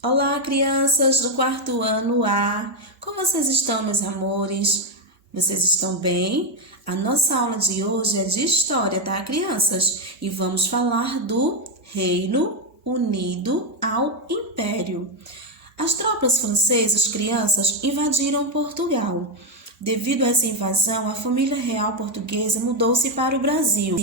Olá, crianças do quarto ano A. Como vocês estão, meus amores? Vocês estão bem? A nossa aula de hoje é de história, tá, crianças? E vamos falar do Reino Unido ao Império. As tropas francesas, crianças, invadiram Portugal. Devido a essa invasão, a família real portuguesa mudou-se para o Brasil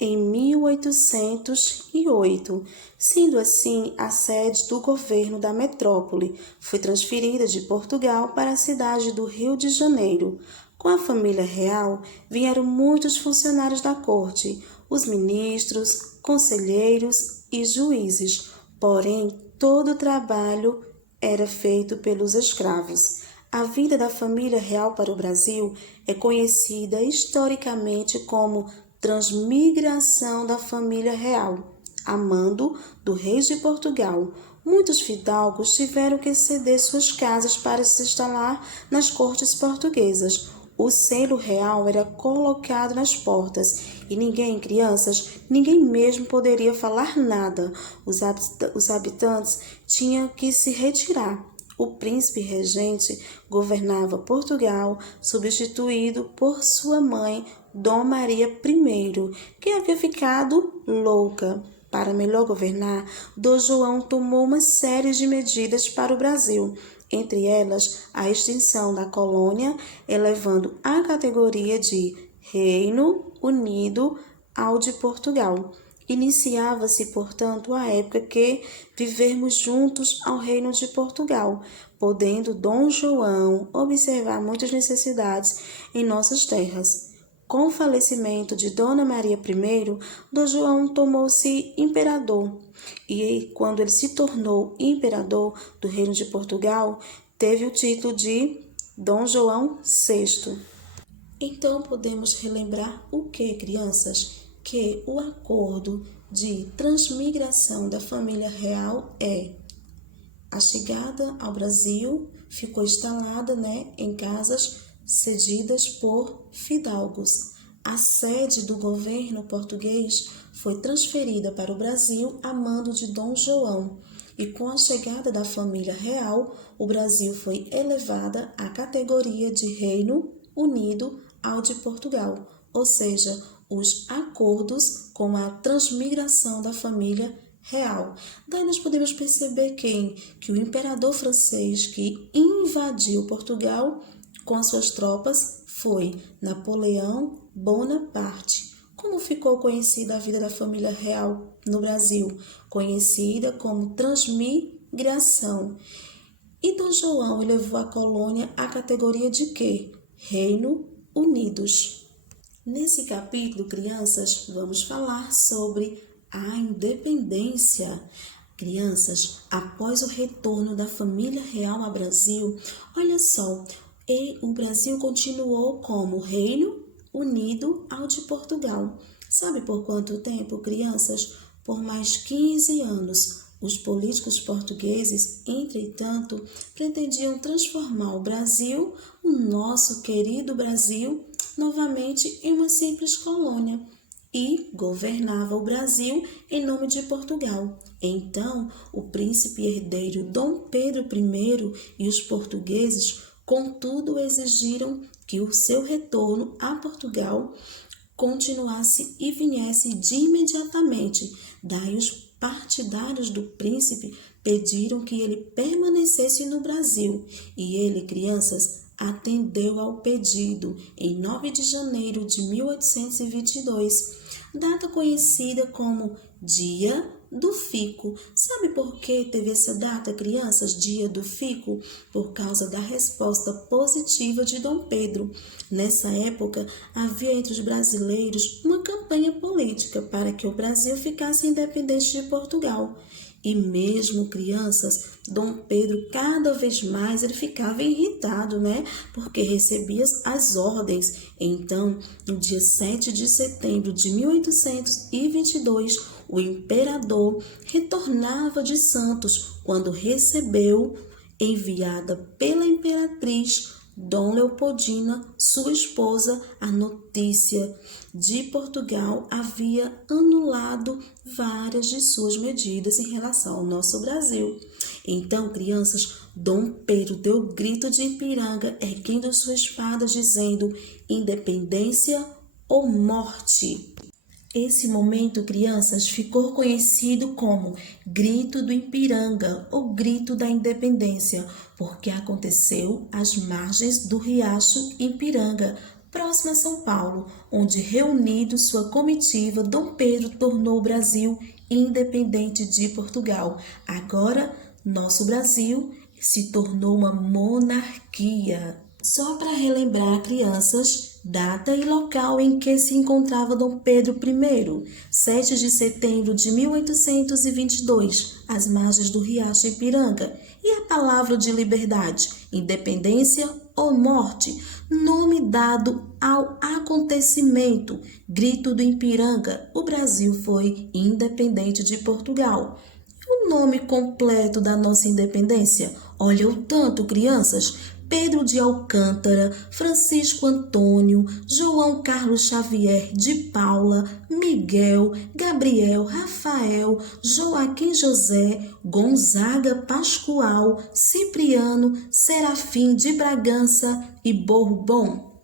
em 1808. Sendo assim, a sede do governo da metrópole foi transferida de Portugal para a cidade do Rio de Janeiro. Com a família real vieram muitos funcionários da corte, os ministros, conselheiros e juízes. Porém, todo o trabalho era feito pelos escravos. A vinda da família real para o Brasil é conhecida historicamente como transmigração da família real, a mando do rei de Portugal. Muitos fidalgos tiveram que ceder suas casas para se instalar nas cortes portuguesas. O selo real era colocado nas portas e ninguém, crianças, ninguém mesmo poderia falar nada. Os habitantes tinham que se retirar. O príncipe regente governava Portugal, substituído por sua mãe, Dom Maria I, que havia ficado louca. Para melhor governar, Dom João tomou uma série de medidas para o Brasil, entre elas a extinção da colônia, elevando a categoria de Reino Unido ao de Portugal. Iniciava-se, portanto, a época que vivermos juntos ao Reino de Portugal, podendo Dom João observar muitas necessidades em nossas terras. Com o falecimento de Dona Maria I, Dom João tornou-se imperador. E quando ele se tornou imperador do Reino de Portugal, teve o título de Dom João VI. Então podemos relembrar o que, crianças? Que o acordo de transmigração da família real é a chegada ao Brasil ficou instalada, em casas cedidas por fidalgos. A sede do governo português foi transferida para o Brasil a mando de Dom João. E com a chegada da família real, o Brasil foi elevada à categoria de Reino Unido ao de Portugal, ou seja, os acordos com a transmigração da família real. Daí nós podemos perceber que o imperador francês que invadiu Portugal com as suas tropas foi Napoleão Bonaparte. Como ficou conhecida a vida da família real no Brasil? Conhecida como transmigração. E Dom João elevou a colônia à categoria de quê? Reino Unidos. Nesse capítulo, crianças, vamos falar sobre a independência. Crianças, após o retorno da família real ao Brasil, olha só, o Brasil continuou como Reino Unido ao de Portugal. Sabe por quanto tempo, crianças? Por mais 15 anos. Os políticos portugueses, entretanto, pretendiam transformar o Brasil, o nosso querido Brasil, novamente em uma simples colônia e governava o Brasil em nome de Portugal. Então, o príncipe herdeiro Dom Pedro I e os portugueses, contudo, exigiram que o seu retorno a Portugal continuasse e viesse de imediatamente. Daí os partidários do príncipe pediram que ele permanecesse no Brasil e ele, crianças, atendeu ao pedido em 9 de janeiro de 1822, data conhecida como Dia do Fico. Sabe por que teve essa data, crianças, Dia do Fico? Por causa da resposta positiva de Dom Pedro. Nessa época, havia entre os brasileiros uma campanha política para que o Brasil ficasse independente de Portugal. E mesmo, crianças, Dom Pedro cada vez mais ele ficava irritado, porque recebia as ordens. Então, no dia 7 de setembro de 1822, o imperador retornava de Santos quando recebeu, enviada pela imperatriz, Dom Leopoldina, sua esposa, a notícia de Portugal havia anulado várias de suas medidas em relação ao nosso Brasil. Então, crianças, Dom Pedro deu grito de Ipiranga, erguendo sua espada, dizendo: independência ou morte. Esse momento, crianças, ficou conhecido como Grito do Ipiranga ou Grito da Independência, porque aconteceu às margens do riacho Ipiranga, próximo a São Paulo, onde, reunido sua comitiva, Dom Pedro tornou o Brasil independente de Portugal. Agora, nosso Brasil se tornou uma monarquia. Só para relembrar, crianças, data e local em que se encontrava Dom Pedro I, 7 de setembro de 1822, às margens do riacho Ipiranga. E a palavra de liberdade, independência ou morte, nome dado ao acontecimento, Grito do Ipiranga, o Brasil foi independente de Portugal. E o nome completo da nossa independência? Olha o tanto, crianças! Pedro de Alcântara, Francisco Antônio, João Carlos Xavier de Paula, Miguel, Gabriel, Rafael, Joaquim José, Gonzaga Pascoal, Cipriano, Serafim de Bragança e Bourbon.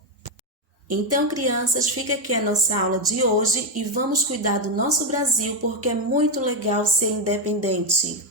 Então, crianças, fica aqui a nossa aula de hoje e vamos cuidar do nosso Brasil porque é muito legal ser independente.